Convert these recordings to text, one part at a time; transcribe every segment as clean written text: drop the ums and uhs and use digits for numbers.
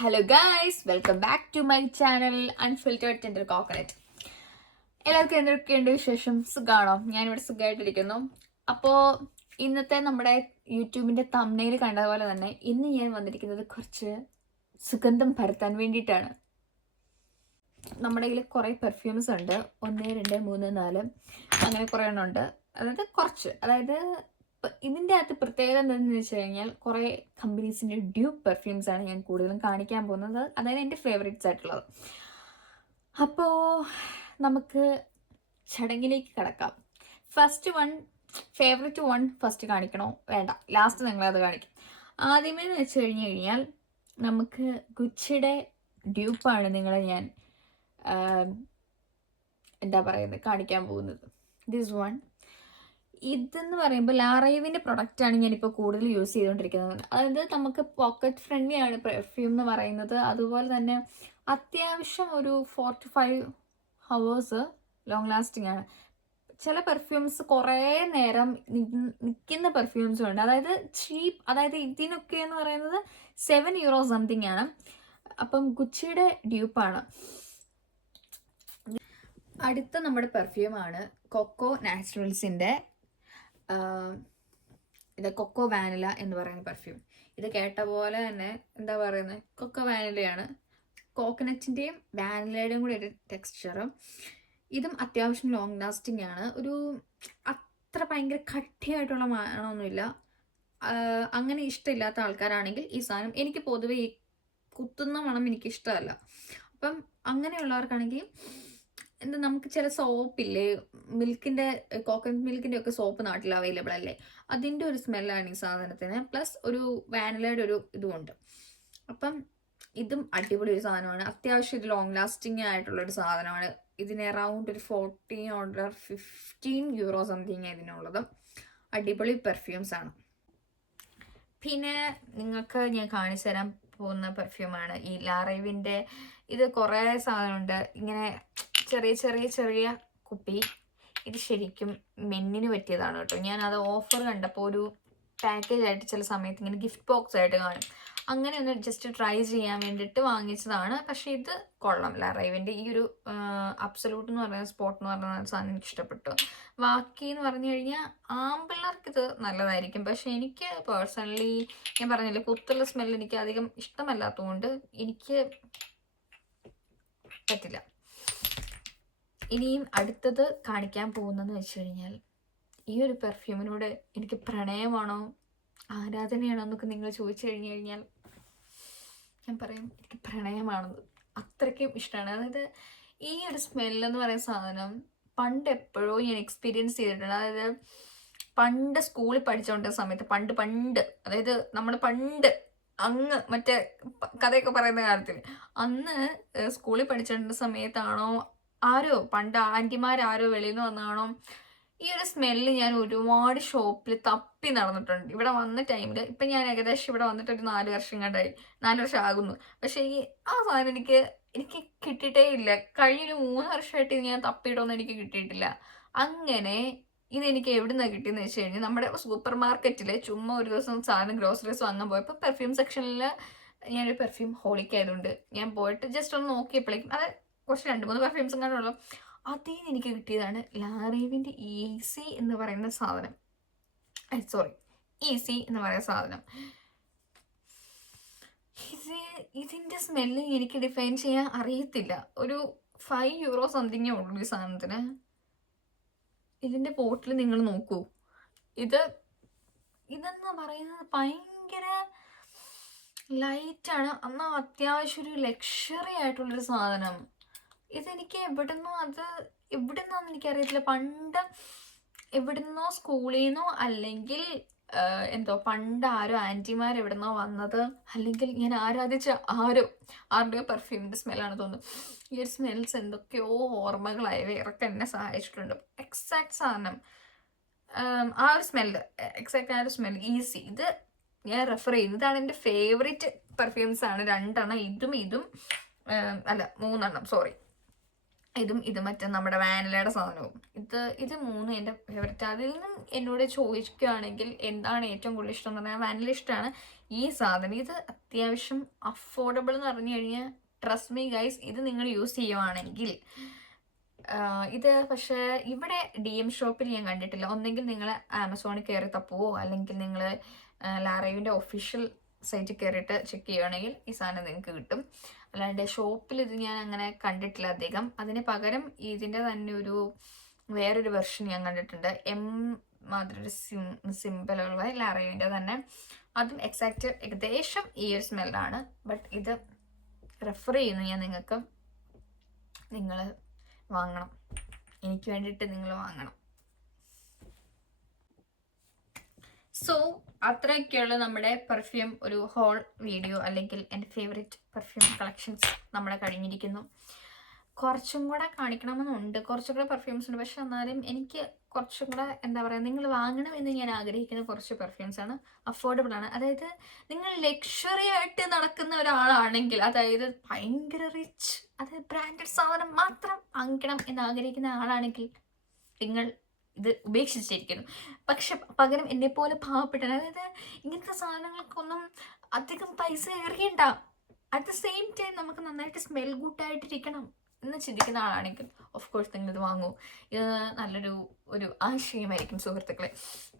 Hello guys, welcome back to my channel unfiltered tender coconut. എല്ലാവർക്കും എന്തൊക്കെയുണ്ട് വിശേഷം? സുഖാണോ? ഞാനിവിടെ സുഖമായിട്ടിരിക്കുന്നു. അപ്പോൾ ഇന്നത്തെ നമ്മുടെ യൂട്യൂബിൻ്റെ തംബ്നെയിൽ കണ്ടതുപോലെ തന്നെ ഇന്ന് ഞാൻ വന്നിരിക്കുന്നത് കുറച്ച് സുഗന്ധം പരത്താൻ വേണ്ടിയിട്ടാണ്. നമ്മുടെ കയ്യിൽ കുറേ പെർഫ്യൂംസ് ഉണ്ട്. 1, 2, 3, 4 അങ്ങനെ കുറേ എണ്ണം ഉണ്ട്. അതായത് ഇതിൻ്റെ അകത്ത് പ്രത്യേകത എന്താണെന്ന് വെച്ച് കഴിഞ്ഞാൽ കുറേ കമ്പനീസിൻ്റെ ഡ്യൂപ്പ് പെർഫ്യൂംസ് ആണ് ഞാൻ കൂടുതലും കാണിക്കാൻ പോകുന്നത്. അതായത് എൻ്റെ ഫേവറേറ്റ്സ് ആയിട്ടുള്ളത്. അപ്പോൾ നമുക്ക് ചടങ്ങിലേക്ക് കിടക്കാം. ഫേവറേറ്റ് വൺ ഫസ്റ്റ് കാണിക്കണോ? വേണ്ട, ലാസ്റ്റ് നിങ്ങളത് കാണിക്കും. ആദ്യമേ എന്ന് വെച്ച് കഴിഞ്ഞാൽ നമുക്ക് ഗുച്ചിയുടെ ഡ്യൂപ്പാണ് നിങ്ങളെ ഞാൻ എന്താ പറയുന്നത് കാണിക്കാൻ പോകുന്നത്. This one. ഇതെന്ന് പറയുമ്പോൾ ലാറൈവിൻ്റെ പ്രൊഡക്റ്റാണ് ഞാനിപ്പോൾ കൂടുതൽ യൂസ് ചെയ്തുകൊണ്ടിരിക്കുന്നത്. അതായത് നമുക്ക് പോക്കറ്റ് ഫ്രണ്ട്ലി ആണ് പെർഫ്യൂം എന്ന് പറയുന്നത്. അതുപോലെ തന്നെ അത്യാവശ്യം ഒരു 4 to 5 hours ലോങ് ലാസ്റ്റിംഗ് ആണ്. ചില പെർഫ്യൂംസ് കുറേ നേരം നിൽക്കുന്ന പെർഫ്യൂംസും ഉണ്ട്. അതായത് ചീപ്പ്, അതായത് ഇതിനൊക്കെ എന്ന് പറയുന്നത് €7 സംതിങ് ആണ്. അപ്പം ഗുച്ചിയുടെ ഡ്യൂപ്പാണ്. അടുത്ത നമ്മുടെ പെർഫ്യൂമാണ് കൊക്കോ നാച്ചുറൽസിൻ്റെ ഇത് കൊക്കോ വാനില എന്ന് പറയുന്ന പെർഫ്യൂം. ഇത് കേട്ട പോലെ തന്നെ എന്താ പറയുന്നത്, കൊക്കോ വാനിലയാണ്. കോക്കനറ്റിൻ്റെയും വാനിലയുടെയും കൂടി ഒരു ടെക്സ്ചറും. ഇതും അത്യാവശ്യം ലോങ് ലാസ്റ്റിംഗ് ആണ്. ഒരു അത്ര ഭയങ്കര കട്ടിയായിട്ടുള്ള മണമൊന്നുമില്ല. അങ്ങനെ ഇഷ്ടമില്ലാത്ത ആൾക്കാരാണെങ്കിൽ ഈ സാധനം, എനിക്ക് പൊതുവെ ഈ കുത്തുന്ന മണം എനിക്കിഷ്ടമല്ല. അപ്പം അങ്ങനെയുള്ളവർക്കാണെങ്കിൽ എന്താ, നമുക്ക് ചില സോപ്പില്ലേ, മിൽക്കിൻ്റെ, കോക്കനട്ട് മിൽക്കിൻ്റെ ഒക്കെ സോപ്പ് നാട്ടിൽ അവൈലബിൾ അല്ലേ, അതിൻ്റെ ഒരു സ്മെല്ലാണ് ഈ സാധനത്തിന്. പ്ലസ് ഒരു വാനിലയുടെ ഒരു ഇതുമുണ്ട്. അപ്പം ഇതും അടിപൊളി ഒരു സാധനമാണ്. അത്യാവശ്യം ഇത് ലോങ് ലാസ്റ്റിംഗ് ആയിട്ടുള്ളൊരു സാധനമാണ്. ഇതിന് അറൗണ്ട് ഒരു €15 സംതിങ് ഇതിനുള്ളത്. അടിപൊളി പെർഫ്യൂംസ് ആണ്. പിന്നെ നിങ്ങൾക്ക് ഞാൻ കാണിച്ചു തരാൻ പോകുന്ന പെർഫ്യൂമാണ് ഈ ലാറൈവിൻ്റെ. ഇത് കുറേ സാധനമുണ്ട്, ഇങ്ങനെ ചെറിയ ചെറിയ ചെറിയ കുപ്പി. ഇത് ശരിക്കും മെന്നിന് പറ്റിയതാണ് കേട്ടോ. ഞാനത് ഓഫർ കണ്ടപ്പോൾ ഒരു പാക്കേജ് ആയിട്ട് ചില സമയത്ത് ഇങ്ങനെ ഗിഫ്റ്റ് ബോക്സ് ആയിട്ട് കാണും. അങ്ങനെ ഒന്ന് ജസ്റ്റ് ട്രൈ ചെയ്യാൻ വേണ്ടിയിട്ട് വാങ്ങിച്ചതാണ്. പക്ഷേ ഇത് കൊള്ളാം. ലാറൈവിൻ്റെ ഈ ഒരു അബ്സലൂട്ട് എന്ന് പറയുന്ന സ്പോട്ട് എന്ന് പറയുന്ന സാധനം എനിക്ക് ഇഷ്ടപ്പെട്ടു. ബാക്കി എന്ന് പറഞ്ഞു കഴിഞ്ഞാൽ ആമ്പിള്ളേർക്ക് ഇത് നല്ലതായിരിക്കും. പക്ഷെ എനിക്ക് പേഴ്സണലി, ഞാൻ പറഞ്ഞില്ലേ, കുത്തുള്ള സ്മെല്ല് എനിക്ക് അധികം ഇഷ്ടമല്ലാത്തതുകൊണ്ട് എനിക്ക് പറ്റില്ല. ഇനിയും അടുത്തത് കാണിക്കാൻ പോകുന്നതെന്ന് വെച്ച് കഴിഞ്ഞാൽ, ഈ ഒരു പെർഫ്യൂമിനോട് എനിക്ക് പ്രണയമാണോ ആരാധനയാണോ എന്നൊക്കെ നിങ്ങൾ ചോദിച്ചു കഴിഞ്ഞാൽ ഞാൻ പറയും എനിക്ക് പ്രണയമാണെന്ന്. അത്രയ്ക്കും ഇഷ്ടമാണ്. അതായത് ഈ ഒരു സ്മെല്ലെന്ന് പറയുന്ന സാധനം പണ്ട് എപ്പോഴോ ഞാൻ എക്സ്പീരിയൻസ് ചെയ്തിട്ടുണ്ട്. അതായത് പണ്ട് സ്കൂളിൽ പഠിച്ചുകൊണ്ടിരുന്ന സമയത്ത്, പണ്ട് അതായത് നമ്മൾ പണ്ട് അങ്ങ് മറ്റേ കഥയൊക്കെ പറയുന്ന കാലത്തിൽ, അന്ന് സ്കൂളിൽ പഠിച്ചുകൊണ്ടിരുന്ന സമയത്താണോ പണ്ട് ആൻറ്റിമാരാരോ വെളിയിൽ നിന്ന് വന്നാണോ, ഈ ഒരു സ്മെല്ല് ഞാൻ ഒരുപാട് ഷോപ്പിൽ തപ്പി നടന്നിട്ടുണ്ട്. ഇവിടെ വന്ന ടൈമിൽ, ഇപ്പം ഞാൻ ഏകദേശം ഇവിടെ വന്നിട്ട് ഒരു 4 വർഷം കണ്ടായി, 4 വർഷം ആകുന്നു. പക്ഷേ ആ സാധനം എനിക്ക് കിട്ടിയിട്ടേ ഇല്ല. കഴിഞ്ഞൊരു 3 വർഷമായിട്ട് ഞാൻ തപ്പിയിട്ടൊന്നും എനിക്ക് കിട്ടിയിട്ടില്ല. അങ്ങനെ ഇതെനിക്ക് എവിടെ നിന്നാണ് കിട്ടിയെന്ന് വെച്ച് കഴിഞ്ഞാൽ, നമ്മുടെ സൂപ്പർ മാർക്കറ്റിൽ ചുമ്മാ ഒരു ദിവസം സാധനം ഗ്രോസറീസ് വാങ്ങാൻ പോയപ്പോൾ പെർഫ്യൂം സെക്ഷനിൽ ഞാനൊരു പെർഫ്യൂം ഹോളിക്കായതുകൊണ്ട് ഞാൻ പോയിട്ട് ജസ്റ്റ് ഒന്ന് നോക്കിയപ്പോഴേക്കും അത് കുറച്ച് 2-3 പെർഫ്യൂംസും കണ്ടുള്ളൂ. അതിൽ നിന്ന് എനിക്ക് കിട്ടിയതാണ് ലാറൈവിൻ്റെ ഈസി എന്ന് പറയുന്ന സാധനം. ഈസി എന്ന് പറയുന്ന സാധനം. ഇതിൻ്റെ സ്മെല്ല് എനിക്ക് ഡിഫൈൻ ചെയ്യാൻ അറിയത്തില്ല. ഒരു €5 സംതിങ്ങേ ഉള്ളൂ ഈ സാധനത്തിന്. ഇതിൻ്റെ ബോട്ടിൽ നിങ്ങൾ നോക്കൂ. ഇതെന്ന് പറയുന്നത് ഭയങ്കര ലൈറ്റാണ്, എന്നാൽ അത്യാവശ്യം ഒരു ലക്ഷറി ആയിട്ടുള്ളൊരു സാധനം. ഇതെനിക്ക് എവിടുന്നാന്ന് എനിക്കറിയത്തില്ല. പണ്ട് എവിടുന്നോ സ്കൂളിൽ നിന്നോ അല്ലെങ്കിൽ പണ്ട് ആൻറ്റിമാർ എവിടുന്നോ വന്നത്, അല്ലെങ്കിൽ ഞാൻ ആരാധിച്ച ആരുടെയോ പെർഫ്യൂമിൻ്റെ സ്മെല്ലാണ് തോന്നുന്നു. ഈ ഒരു സ്മെൽസ് എന്തൊക്കെയോ ഓർമ്മകളായി ഇറക്കാൻ എന്നെ സഹായിച്ചിട്ടുണ്ട്. എക്സാക്ട് സാധനം, ആ ഒരു സ്മെല്ല്, എക്സാക്ട് ആ ഒരു സ്മെല്ല് ഈസി. ഇത് ഞാൻ റെഫർ ചെയ്യുന്നത്, ഇതാണ് എൻ്റെ ഫേവറേറ്റ് പെർഫ്യൂംസ് ആണ്. 2 ഇതും അല്ല 3, സോറി. ഇത് മറ്റേ നമ്മുടെ വാനിലയുടെ സാധനവും. ഇത് മൂന്നും എൻ്റെ ഫേവററ്റ്. അതിൽ നിന്നും എന്നോട് ചോദിക്കുകയാണെങ്കിൽ എന്താണ് ഏറ്റവും കൂടുതൽ ഇഷ്ടം എന്ന് പറഞ്ഞാൽ വാനില ഇഷ്ടമാണ്. ഈ സാധനം ഇത് അത്യാവശ്യം അഫോർഡബിൾ എന്ന് പറഞ്ഞു കഴിഞ്ഞാൽ ട്രസ്റ്റ് മീ ഗൈസ്, ഇത് നിങ്ങൾ യൂസ് ചെയ്യുവാണെങ്കിൽ ഇത് പക്ഷേ ഇവിടെ DM ഷോപ്പിൽ ഞാൻ കണ്ടിട്ടില്ല. ഒന്നെങ്കിൽ നിങ്ങൾ ആമസോണിൽ കയറി തപ്പുവോ അല്ലെങ്കിൽ നിങ്ങൾ ലാറൈവിൻ്റെ ഒഫീഷ്യൽ സൈറ്റിൽ കയറിയിട്ട് ചെക്ക് ചെയ്യുകയാണെങ്കിൽ ഈ സാധനം നിങ്ങൾക്ക് കിട്ടും. അല്ലാണ്ട് ഷോപ്പിൽ ഇത് ഞാൻ അങ്ങനെ കണ്ടിട്ടില്ല അധികം. അതിന് പകരം ഇതിൻ്റെ തന്നെ വേറൊരു വെർഷൻ ഞാൻ കണ്ടിട്ടുണ്ട്. മാതിരി ഒരു സിമ്പിളുള്ള ലാറൈവിൻ്റെ തന്നെ. അതും ഏകദേശം ഈ ഒരു സ്മെല്ലാണ്. ബട്ട് ഇത് റെഫർ ചെയ്യുന്നു ഞാൻ നിങ്ങൾക്ക്. നിങ്ങൾ വാങ്ങണം, എനിക്ക് വേണ്ടിയിട്ട് നിങ്ങൾ വാങ്ങണം. സോ അത്രയൊക്കെയുള്ള നമ്മുടെ പെർഫ്യൂം ഒരു ഹോൾ വീഡിയോ, അല്ലെങ്കിൽ എൻ്റെ ഫേവറേറ്റ് പെർഫ്യൂം കളക്ഷൻസ് നമ്മുടെ കഴിഞ്ഞിരിക്കുന്നു. കുറച്ചും കൂടെ കാണിക്കണമെന്നുണ്ട്, കുറച്ചും കൂടെ പെർഫ്യൂംസ് ഉണ്ട്. പക്ഷെ എന്നാലും എനിക്ക് കുറച്ചും കൂടെ എന്താ പറയുക, നിങ്ങൾ വാങ്ങണം എന്ന് ഞാൻ ആഗ്രഹിക്കുന്ന കുറച്ച് പെർഫ്യൂംസ് ആണ്. അഫോർഡബിൾ ആണ്. അതായത് നിങ്ങൾ ലക്ഷറി ആയിട്ട് നടക്കുന്ന ഒരാളാണെങ്കിൽ, അതായത് ഭയങ്കര റിച്ച്, അതായത് ബ്രാൻഡഡ് സാധനം മാത്രം വാങ്ങിക്കണം എന്ന് ആഗ്രഹിക്കുന്ന ആളാണെങ്കിൽ നിങ്ങൾ ഇത് ഉപേക്ഷിച്ചിരിക്കുന്നു. പക്ഷെ പകരം എന്നെപ്പോലെ പാവപ്പെട്ട, അതായത് ഇങ്ങനത്തെ സാധനങ്ങൾക്കൊന്നും അധികം പൈസ എറിയണ്ട, അറ്റ് ദ സെയിം ടൈം നമുക്ക് നന്നായിട്ട് സ്മെൽ ഗുഡായിട്ടിരിക്കണം എന്ന് ചിന്തിക്കുന്ന ആളാണെങ്കിൽ ഓഫ് കോഴ്സ് നിങ്ങളിത് വാങ്ങൂ. ഇത് നല്ലൊരു ആശയമായിരിക്കും സുഹൃത്തുക്കളെ.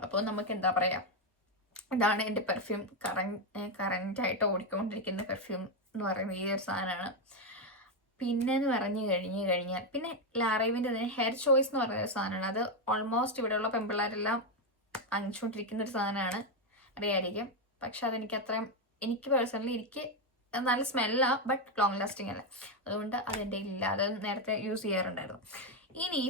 അപ്പോൾ നമുക്ക് എന്താ പറയുക, ഇതാണ് എൻ്റെ പെർഫ്യൂം കറൻറ്റായിട്ട് ഓടിക്കൊണ്ടിരിക്കുന്ന പെർഫ്യൂം എന്ന് പറയുന്നത് ഈ ഒരു സാധനമാണ്. പിന്നെന്ന് പറഞ്ഞു കഴിഞ്ഞാൽ പിന്നെ ലാറൈവിൻ്റെ തന്നെ ഹെയർ ചോയ്സ് എന്ന് പറയുന്ന ഒരു സാധനമാണ്. അത് ഓൾമോസ്റ്റ് ഇവിടെയുള്ള പെൺപിള്ളേരെല്ലാം വാങ്ങിച്ചുകൊണ്ടിരിക്കുന്ന ഒരു സാധനമാണ്, അറിയായിരിക്കും. പക്ഷെ എനിക്ക് പേഴ്സണലി നല്ല സ്മെല്ലാണ്, ബട്ട് ലോങ് ലാസ്റ്റിംഗ് അല്ല. അതുകൊണ്ട് അതെൻ്റെ ഇല്ല, അത് നേരത്തെ യൂസ് ചെയ്യാറുണ്ടായിരുന്നു. ഇനി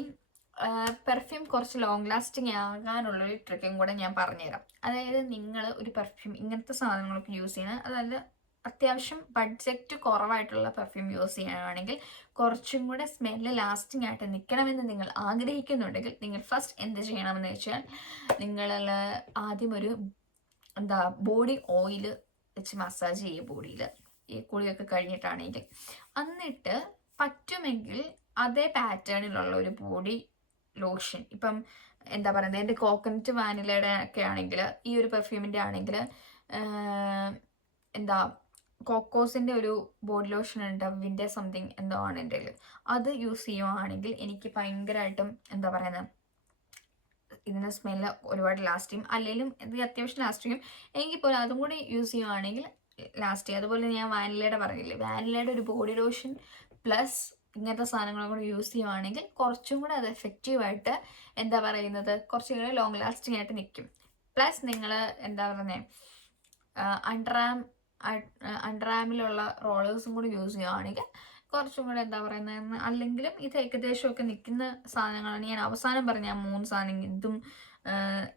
പെർഫ്യൂം കുറച്ച് ലോങ് ലാസ്റ്റിംഗ് ആകാനുള്ളൊരു ട്രിക്കും കൂടെ ഞാൻ പറഞ്ഞുതരാം. അതായത് നിങ്ങൾ ഒരു പെർഫ്യൂം ഇങ്ങനത്തെ സാധനങ്ങളൊക്കെ യൂസ് ചെയ്യണം, അതല്ല അത്യാവശ്യം ബഡ്ജറ്റ് കുറവായിട്ടുള്ള പെർഫ്യൂം യൂസ് ചെയ്യുകയാണെങ്കിൽ കുറച്ചും കൂടെ സ്മെല്ല് ലാസ്റ്റിംഗ് ആയിട്ട് നിൽക്കണമെന്ന് നിങ്ങൾ ആഗ്രഹിക്കുന്നുണ്ടെങ്കിൽ നിങ്ങൾ ഫസ്റ്റ് എന്ത് ചെയ്യണമെന്ന് വെച്ചാൽ, നിങ്ങൾ ആദ്യം ബോഡി ഓയിൽ വെച്ച് മസാജ് ചെയ്യുക ബോഡിയിൽ, ഈ കുളിയൊക്കെ കഴിഞ്ഞിട്ടാണെങ്കിൽ. എന്നിട്ട് പറ്റുമെങ്കിൽ അതേ പാറ്റേണിലുള്ള ഒരു ബോഡി ലോഷൻ, ഇപ്പം എന്താ പറയുന്നത്, എൻ്റെ കോക്കനട്ട് വാനിലയുടെ ഒക്കെ ആണെങ്കിൽ, ഈ ഒരു പെർഫ്യൂമിൻ്റെ ആണെങ്കിൽ കോക്കോസിൻ്റെ ഒരു ബോഡി ലോഷൻ ഉണ്ട്, വിൻ്റെ സംതിങ് എന്തോ ആണ് എൻ്റെ കയ്യിൽ. അത് യൂസ് ചെയ്യുവാണെങ്കിൽ എനിക്ക് ഭയങ്കരമായിട്ടും എന്താ പറയുന്നത്, ഇതിൻ്റെ സ്മെല്ല് ഒരുപാട് ലാസ്റ്റ് ചെയ്യും. അല്ലെങ്കിലും ഇത് അത്യാവശ്യം ലാസ്റ്റ് ചെയ്യും. എങ്കിൽ പോലും അതും കൂടി യൂസ് ചെയ്യുവാണെങ്കിൽ ലാസ്റ്റ് ചെയ്യും. അതുപോലെ ഞാൻ വാനിലയുടെ പറഞ്ഞില്ലേ, വാനിലയുടെ ഒരു ബോഡി ലോഷൻ പ്ലസ് ഇങ്ങനത്തെ സാധനങ്ങളും കൂടി യൂസ് ചെയ്യുവാണെങ്കിൽ കുറച്ചും കൂടെ അത് എഫക്റ്റീവായിട്ട് എന്താ പറയുന്നത്, കുറച്ചും കൂടെ ലോങ് ലാസ്റ്റിംഗ് ആയിട്ട് നിൽക്കും. പ്ലസ് നിങ്ങൾ എന്താ പറയുന്നത്, അണ്ടർആമിലുള്ള റോളേഴ്സും കൂടി യൂസ് ചെയ്യുകയാണെങ്കിൽ കുറച്ചും കൂടെ എന്താ പറയുന്നത്. അല്ലെങ്കിലും ഇത് ഏകദേശമൊക്കെ നിൽക്കുന്ന സാധനങ്ങളാണ്. ഞാൻ അവസാനം പറഞ്ഞ 3 സാധനം, ഇതും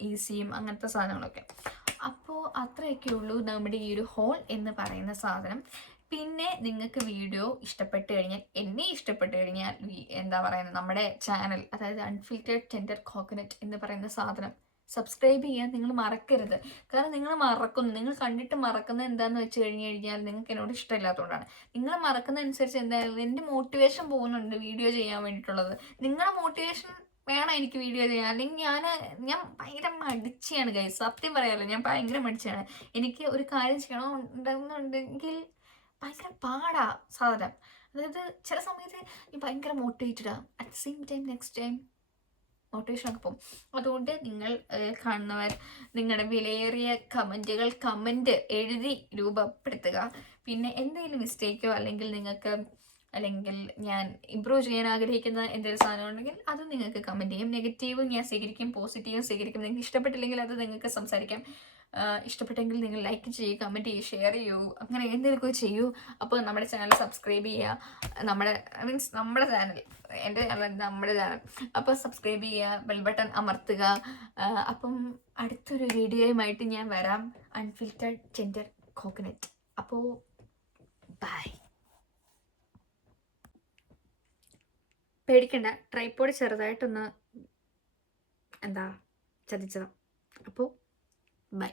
ഈസിയും അങ്ങനത്തെ സാധനങ്ങളൊക്കെ. അപ്പോൾ അത്രയൊക്കെ ഉള്ളൂ നമ്മുടെ ഈ ഒരു ഹോൾ എന്ന് പറയുന്ന സാധനം. പിന്നെ നിങ്ങൾക്ക് വീഡിയോ ഇഷ്ടപ്പെട്ട് കഴിഞ്ഞാൽ, എന്നെ ഇഷ്ടപ്പെട്ട് കഴിഞ്ഞാൽ എന്താ പറയുന്നത്, നമ്മുടെ ചാനൽ, അതായത് അൺഫിൽറ്റേർഡ് ടെൻഡർ കോക്കനട്ട് എന്ന് പറയുന്ന സാധനം സബ്സ്ക്രൈബ് ചെയ്യാൻ നിങ്ങൾ മറക്കരുത്. കാരണം നിങ്ങൾ കണ്ടിട്ട് മറക്കുന്നത് എന്താണെന്ന് വെച്ച് കഴിഞ്ഞാൽ നിങ്ങൾക്ക് എന്നോട് ഇഷ്ടമില്ലാത്തതുകൊണ്ടാണ്. നിങ്ങൾ മറക്കുന്ന അനുസരിച്ച് എന്തായാലും എൻ്റെ മോട്ടിവേഷൻ പോകുന്നുണ്ട് വീഡിയോ ചെയ്യാൻ വേണ്ടിയിട്ടുള്ളത്. നിങ്ങളുടെ മോട്ടിവേഷൻ വേണം എനിക്ക് വീഡിയോ ചെയ്യാൻ. അല്ലെങ്കിൽ ഞാൻ ഭയങ്കര മടിച്ചാണ് ഗൈസ്, സത്യം പറയാമല്ലോ, ഞാൻ ഭയങ്കര മടിച്ചാണ്. എനിക്ക് ഒരു കാര്യം ചെയ്യണമെന്നുണ്ടെങ്കിൽ ഭയങ്കര പാടാ സാധനം. അതായത് ചില സമയത്ത് ഞാൻ ഭയങ്കര മോട്ടിവേറ്റഡാണ്, at the same time next time മോട്ടിവേഷനൊക്കെ പോകും. അതുകൊണ്ട് നിങ്ങൾ കാണുന്നവർ നിങ്ങളുടെ വിലയേറിയ കമൻറ്റ് എഴുതി രൂപപ്പെടുത്തുക. പിന്നെ എന്തെങ്കിലും മിസ്റ്റേക്കോ അല്ലെങ്കിൽ ഞാൻ ഇമ്പ്രൂവ് ചെയ്യാൻ ആഗ്രഹിക്കുന്ന എന്തെങ്കിലും സാധനം ഉണ്ടെങ്കിൽ അത് നിങ്ങൾക്ക് കമൻറ്റ് ചെയ്യും. നെഗറ്റീവും ഞാൻ സ്വീകരിക്കും, പോസിറ്റീവും സ്വീകരിക്കും. നിങ്ങൾക്ക് ഇഷ്ടപ്പെട്ടില്ലെങ്കിൽ അത് നിങ്ങൾക്ക് സംസാരിക്കാം. ഇഷ്ടപ്പെട്ടെങ്കിൽ നിങ്ങൾ ലൈക്ക് ചെയ്യുക, കമൻറ്റ് ചെയ്യുക, ഷെയർ ചെയ്യൂ, അങ്ങനെ എന്തെങ്കിലുമൊക്കെ ചെയ്യൂ. അപ്പോൾ നമ്മുടെ ചാനൽ സബ്സ്ക്രൈബ് ചെയ്യുക. നമ്മുടെ ചാനൽ, എൻ്റെ ചാനൽ, നമ്മുടെ ചാനൽ. അപ്പോൾ സബ്സ്ക്രൈബ് ചെയ്യുക, ബെൽ ബട്ടൺ അമർത്തുക. അപ്പം അടുത്തൊരു വീഡിയോയുമായിട്ട് ഞാൻ വരാം, അൺഫിൽറ്റർഡ് ടെൻഡർ കോക്കനട്ട്. അപ്പോൾ ബൈ. പേടിക്കണ്ട, ട്രൈപ്പോഡ് ചെറുതായിട്ടൊന്ന് ചതിച്ചതാണ്. അപ്പോൾ ബൈ.